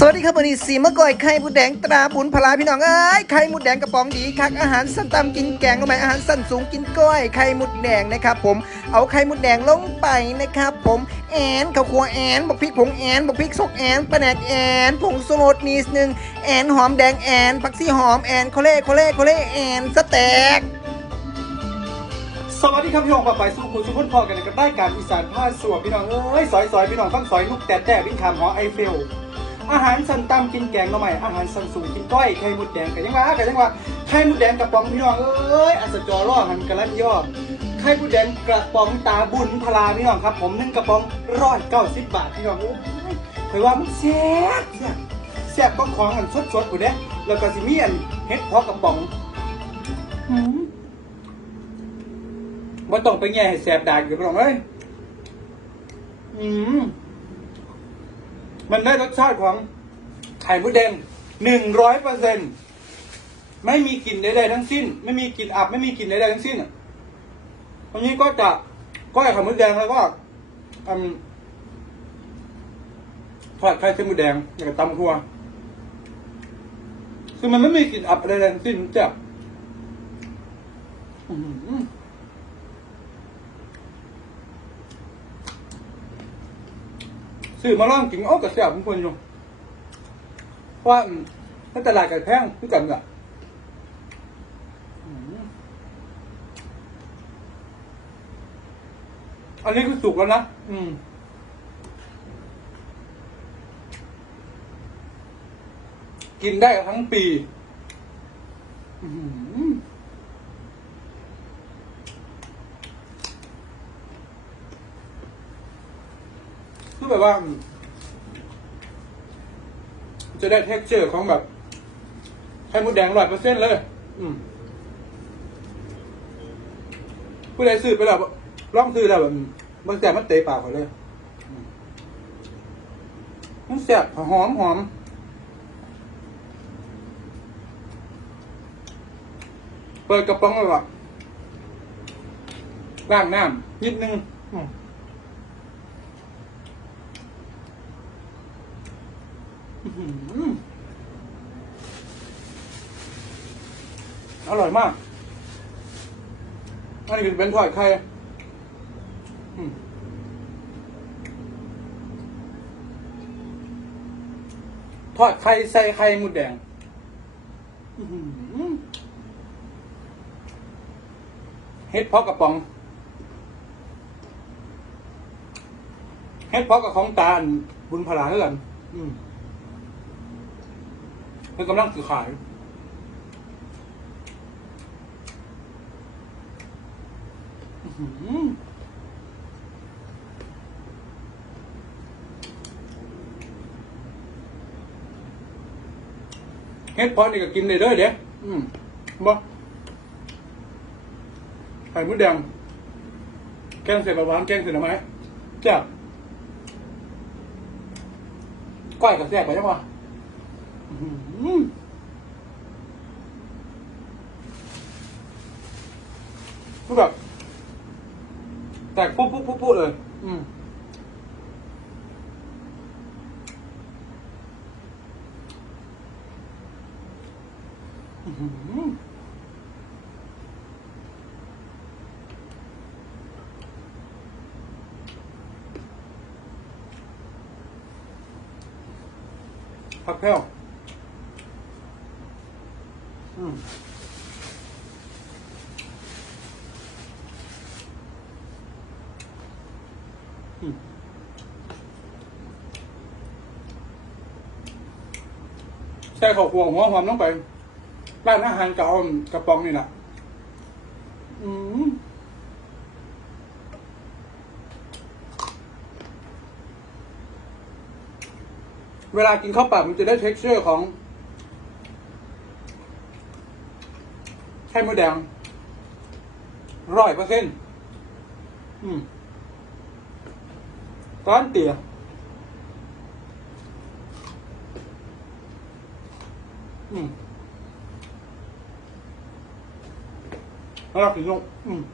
สวัสดีครับวันนี้สีมะกอยไข่มุดแดงตราบุญพลาพี่น้องเอ้ยไข่มุดแดงกระป๋องดีคักอาหารสั้นตำกินแกงก็ไหมอาหารสั้นสูงกินก้อยไข่มุดแดงนะครับผมเอาไข่มุดแดงลงไปนะครับผมแอนข้าวคั่วแอนบักพริกผงแอนบักพริกสกแอนปลาแหนกแอนผงสโลดนิดนึงแอนหอมแดงแอนผักชีหอมแอนโคเล่โคเล่โคเล่แอนสเต็กสวัสดีครับพี่น้องปะไปสู่คุณสุขุนพอกันในกับรายการอีสานผ้าสวมพี่น้องเอ้ยซอยซอยพี่น้องฟังซอยลูกแต่แต่วิ่งขามหอไอเฟล อาหารสันตำกินแกงหน่อใหม่อาหารสันสูงกินก้อยไข่มดแดงกันยังว่ากันยังว่าไข่มดแดงกระป๋องพี่น้องเอ้ยอัศจรร่อหันกระลันย่อไข่มดแดงกระป๋องตาบุญพลาพี่น้องครับ ผมหนึ่งกระป๋องร้อยเก้าสิบบาทพี่น้องเอ้ยเคยว่ามันแซ่บแซ่บแซ่บก็ของอันสดๆกูเด้แล้วก็สิมีอันเฮ็ดเพอกระป๋องหืมว่าต้องไปแง่ให้แสบดากอยู่พี่น้องเอ้ยอืม มันได้รสชาติของไข่มดแดงหนึ่งร้อยเปอร์เซ็นไม่มีกลิ่นใดๆทั้งสิ้น ไม่มีกลิ่นอับไม่มีกลิ่นใดๆทั้งสิ้นวันนี้ก็จะก้อยไข่มดแดงแล้วก็ทอดไข่เส้นมดแดงอย่างตำครัวคือมันไม่มีกลิ่นอับใดๆทั้งสิ้นจ้ะอื้อหือ ซื้อมาล่องกินโอ้กระเสียบของคนอยู่เพราะว่ามถ้าตลาดกับแพงคือกันอะอันนี้คือสุกแล้วนะ อืมกินได้ทั้งปีอื้อหือ คือแบบว่า จะได้เท็กเจอร์ของแบบไข่มดแดงร้อยเปอร์เซ็นต์เลย อืมผู้ใดซื้อไปแล้วลองซื้อแล้วแบบมันแสบมันเตะปากเขาเลยมมันแสบหอมหอมเปิดกระป๋องเลยว่ะล้างน้ำนิดนึง อืม อร่อยมาก อันนี้เป็นทอดไข่ทอดไข่ใส่ไข่หมูแดงเฮ็ดเพาะกระป๋อง เฮ็ดเพาะกับของตาลบุญพลาเท่ากันอืม เพื่อกำลังสื่อขาย เฮ็ดพอนี่ก็กินได้เด้อเด้อืมบ่ไข่มดแดง แกงเสร็จหวานแกงเสร็จหน่อไม้แซ่บก้อยกับแซ่บไปยังวะอื้อหือ คือแบบ แตกปุ๊บปุ๊บปุ๊บปุ๊บเลย อืมอื้อหือผักแพ้วอืม ใส่ข้าวคั่วหัวหอมลงไปร้านอาหารเก่ากระป๋องนี่นะอืมเวลากินข้าวเปล่ามันจะได้ texture ของไข่มดแดงร้อยเปอร์เซ็นต์อืม காந்தியா ம் நல்லா இருக்கும் ம்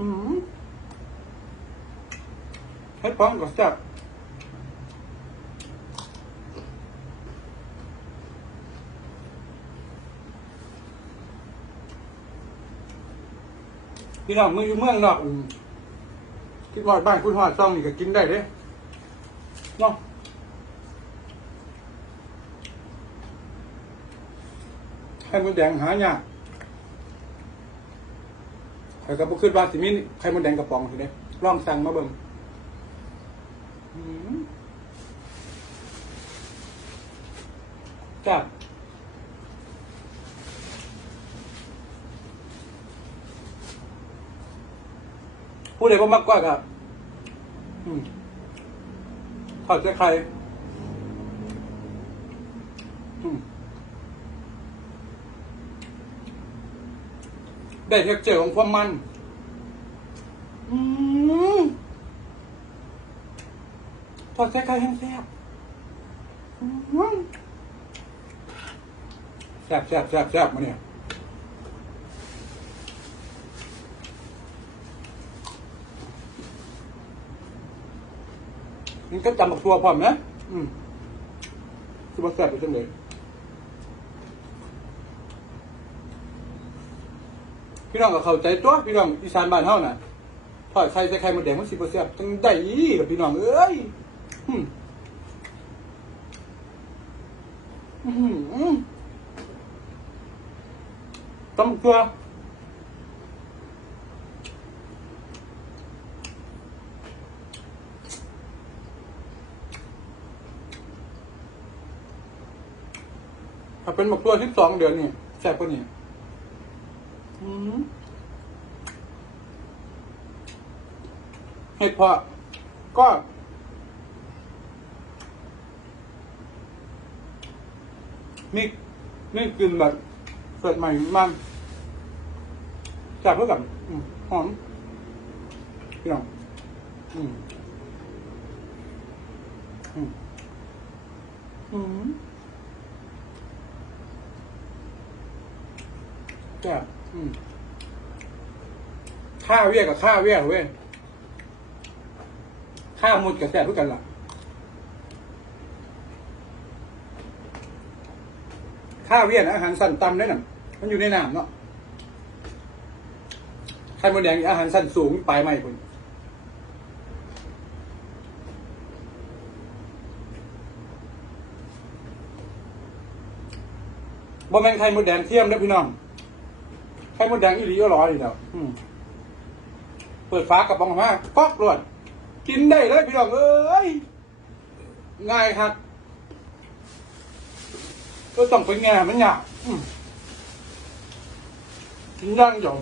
Mm-hmm. Hết bóng có step. พี่น้องมึงอยู่เมืองนอกคิดว่าบ้านคุณหอดซองนี่ก็กินได้เด้เนาะไข่มดแดงหายากใครก็บ่คิดว่าสิมีไข่มดแดงกระป๋องสิเด้ลองสั่งมาเบิ่งจ้า ผู้ใดบ่มักกว่าครับอืมทอดใส่ไข่อืมได้เท็กเจอร์ของความมันอืมทอดแซ่ไข่แห้งแซ่บแซ่บแซ่บแซ่บแซ่บมาเนี่ย มันก็จำบักตัวพร้อมนะอืมคือว่าแซ่บไปจังเลยพี่น้องก็เข้าใจตัวพี่น้องอีสานบ้านเฮาน่ะทอดไข่ใส่ไข่มดแดงมันสิบ่แซ่บจังได้อีกับพี่น้องเอ้ยอืมอื้อหือตำตัว ถ้าเป็นหมกตัวที่สองเดือนนี่แซ่บกว่านี้อืมเห็ดเพาะก็มีมีกลิ่นแบบเปิดใหม่มันจากเพื่อกับอืมหอมพี่น้องอืม อืม อืม แซ่ข้าเวียกับข้าเวียเว้ยข้ามุดกับแซ่บเพื่อกันล่ะข้าวเวียนอาหารสั้นต่ำได้น่ะมันอยู่ในน้ำเนาะไข่มดแดงอาหารสั้นสูงปลายไม่คุณบ่แม่นไข่มดแดงเทียมเด้อพี่น้อง ข่มดแดงอีหลีก็ร้อยอยู่แล้วอืมเปิดฟ้ากระป๋องมาป๊อกรวดกินได้เลยพี่น้องเอ้ยง่ายครับก็ต้องไปแง่มันเนี่ยอืมกินย่างหยอง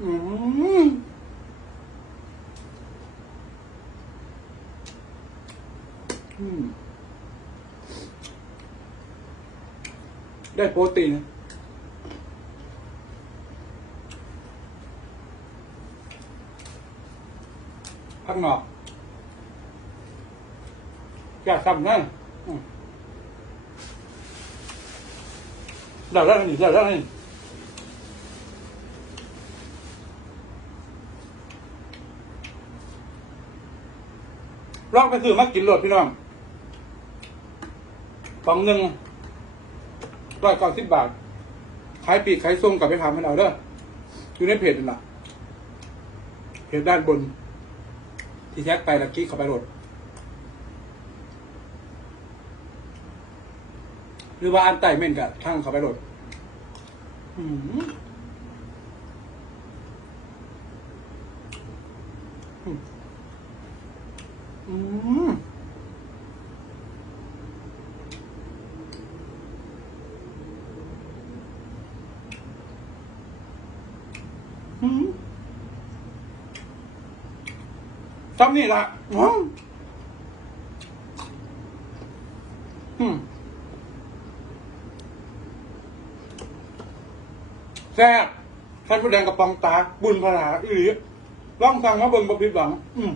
อืมอืม ได้โปรตีนข้างนอกแก่ซ้ำนั่นเดี๋ยวได้นี่เดี๋ยวได้นี่ลองไปซื้อมากินโหลดพี่น้อง กล่องหนึ่งร้อยเก้าสิบบาท ขายปีกขายส่งกลับไปทำมันเอาเด้ออยู่ในเพจนั่นแหละเพจด้านบน ที่แท็กไปแล้วคลิกเข้าไปโหลดหรือว่าอันไต่เม่นกับทั้งเข้าไปโหลดอืมอืมอืมอืม จำนี่ละอืมอืมแซ่บท่านผู้แดงกระปองตา บุญพลาอีหลีร่องทางมาเบิ่งบพิดหวัง อืม